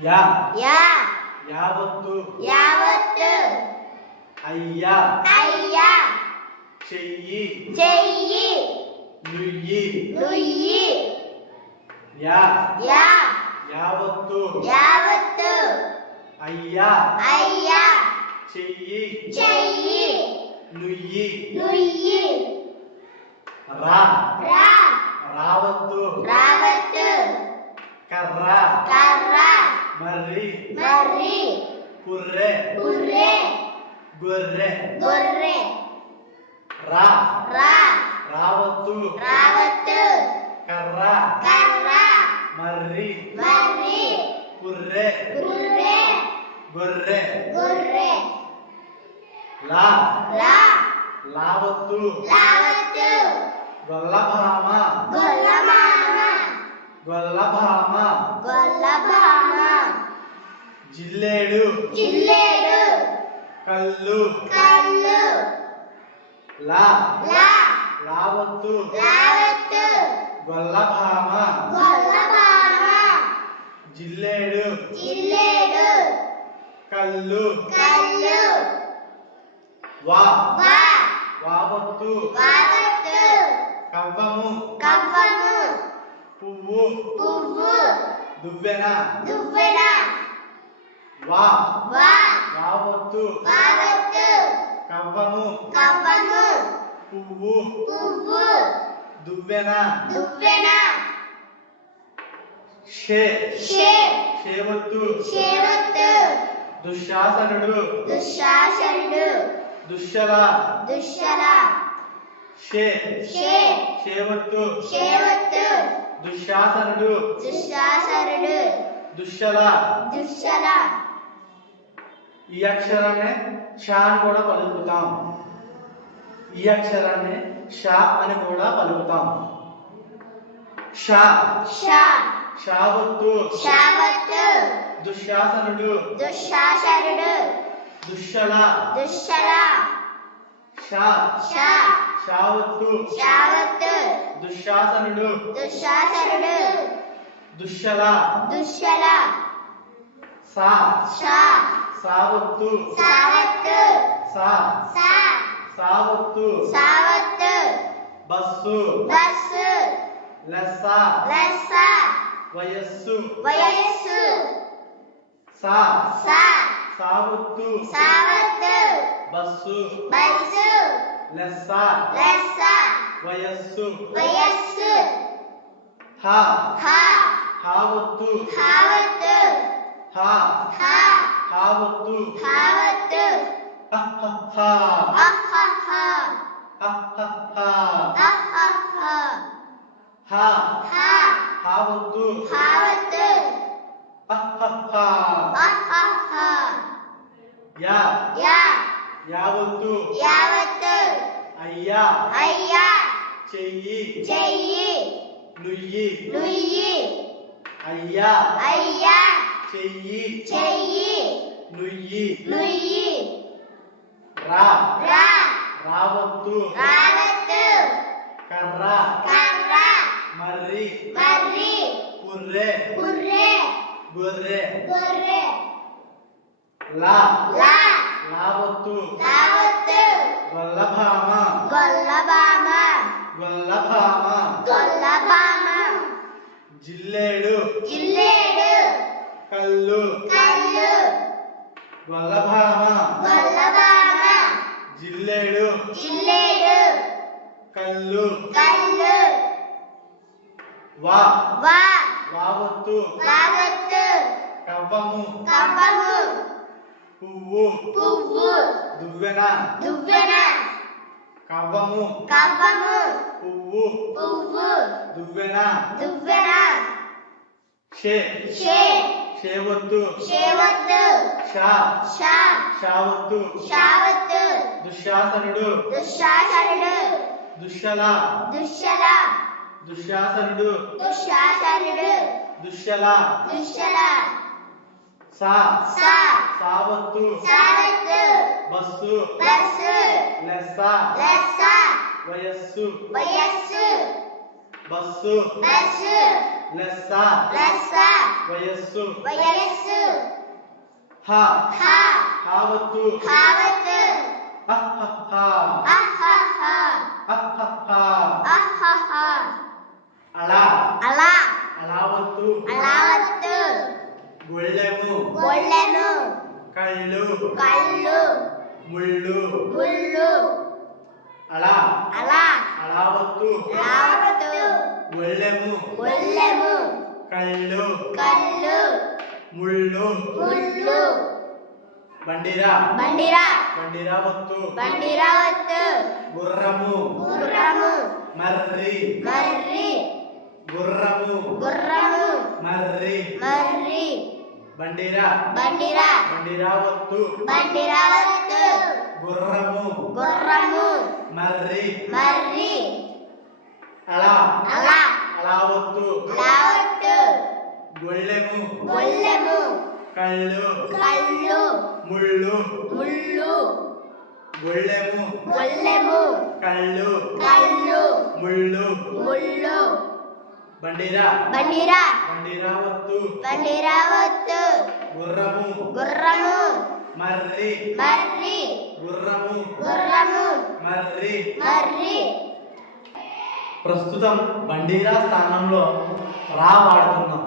Yeah yeah యావత్తు యావత్తు అయ్యా అయ్యా చెయ్యి చెయ్యి నుయ్యి నుయ్యి యా యా యావత్తు యావత్తు అయ్యా అయ్యా చెయ్యి చెయ్యి నుయ్యి నుయ్యి రా రా రావత్తు రావత్తు కర్ర కర్ర మర్రి మర్రి పుర్రె పుర్రె గొర్రె గొర్రె రా రా రావత్తు రావత్తు కర్ర కర్ర మర్రి మర్రి పుర్రె పుర్రె గొర్రె గొర్రె లా లా లావత్తు లావత్తు గొల్లభామ గొల్లమామ గొల్లభామ గొల్లభామ జిల్లేడు జిల్లేడు కల్లు కల్లు లా లా లావత్తు లావత్తు గొల్లభామ గొల్లభామ జిల్లేడు జిల్లేడు కల్లు కల్లు వా వా వావత్తు వావత్తు కవ్వము కవ్వము పువ్వు పువ్వు దువ్వెన దువ్వెన వా వా వావత్తు వావత్తు కవ్వము కవ్వము పువ్వు పువ్వు దువ్వెన దువ్వెన షే షే షేవత్తు షేవత్తు దుశ్శాసనుడు దుశ్శాసనుడు దుశ్శల దుశ్శల షే షే షేవత్తు షేవత్తు దుశ్శాసనుడు దుశ్శాసనుడు దుశ్శల దుశ్శల ఈ అక్షరాన్ని షా అని కూడా పలుకుతాం. ఈ అక్షరాన్ని షా అని కూడా పలుకుతాం. షా షా షావత్తు షావత్తు దుశ్శాసనుడు దుశ్శాసనుడు దుశ్శల దుశ్శల షా షా షావత్తు షావత్తు దుశ్శాసనుడు దుశ్శాసనుడు దుశ్శల దుశ్శల సా షా సావత్తు సావత్తు సా సా సావత్తు సావత్తు బస్సు బస్సు లెస్స లెస్స వయస్సు వయస్సు సా సా సావత్తు సావత్తు బస్సు బస్సు లెస్స లెస్స వయస్సు వయస్సు హా హా హావత్తు హావత్తు హా హా హావత్తు హావత్తు హా అహహ హా అహహ హా హా హావత్తు హావత్తు హా అహహ యా యా యావత్తు యావత్తు అయ్యా అయ్యా చెయ్యి చెయ్యి నుయ్యి నుయ్యి అయ్యా అయ్యా చెయ్యి చెయ్యి నుయ్యి నుయ్యి రా రా రావత్తు రావత్తు కర్ర కర్ర మర్రి మర్రి పుర్రె పుర్రె గొర్రె గొర్రె లా లా లావత్తు లావత్తు గొల్లభామ గొల్లభామ గొల్లభామ గొల్లభామ జిల్లేడు జిల్లేడు కల్లు కల్లు గొల్లభామ గొల్లభామ జిల్లేడు జిల్లేడు కల్లు కల్లు వా వా వావత్తు వావత్తు కవ్వము కవ్వము పువ్వు పువ్వు దువ్వెన దువ్వెన కవ్వము కవ్వము పువ్వు పువ్వు దువ్వెన దువ్వెన షే షే షేవత్తు షేవత్తు షా షా షావత్తు షావత్తు దుశ్శాసనుడు దుశ్శాసనుడు దుశ్శల దుశ్శల దుశ్శాసనుడు దుశ్శాసనుడు దుశ్శల దుశ్శల సా సా సావత్తు సావత్తు బస్సు బస్సు లెస్స లెస్స వయస్సు వయస్సు బస్సు బస్సు లెస్స లెస్స వయస్సు వయస్సు హ హ హావత్తు హావత్తు అహహ అహహ అహహ అహహ అళ అల అలావత్తు అలావత్తు గొళ్ళెము గొళ్ళెము కళ్ళు కళ్ళు ముళ్ళు ముళ్ళు అళ అల అలావత్తు అలావత్తు గొళ్ళెము గొళ్ళెము కళ్ళు కళ్ళు ముళ్ళు ముళ్ళు బండిరా బండిరా బండిరావత్తు బండిరావత్తు గుర్రము గుర్రము మర్రి మర్రి గుర్రము గుర్రము మర్రి మర్రి బండిరా బండిరా బండిరావత్తు బండిరావత్తు గుర్రము గుర్రము మర్రి మర్రి అళ అల అలావత్తు అలావత్తు గొళ్ళెము గొళ్ళెము కళ్ళు కళ్ళు ముళ్ళు ముళ్ళు గొళ్ళెము గొళ్ళెము కళ్ళు కళ్ళు ముళ్ళు ముళ్ళు బండిరా బండిరా బండిరావత్తు బండిరావత్తు గుర్రము గుర్రము మర్రి మర్రి గుర్రము గుర్రము మర్రి మర్రి ప్రస్తుతం బండిరా స్థానంలో రా వాడుతున్నాం.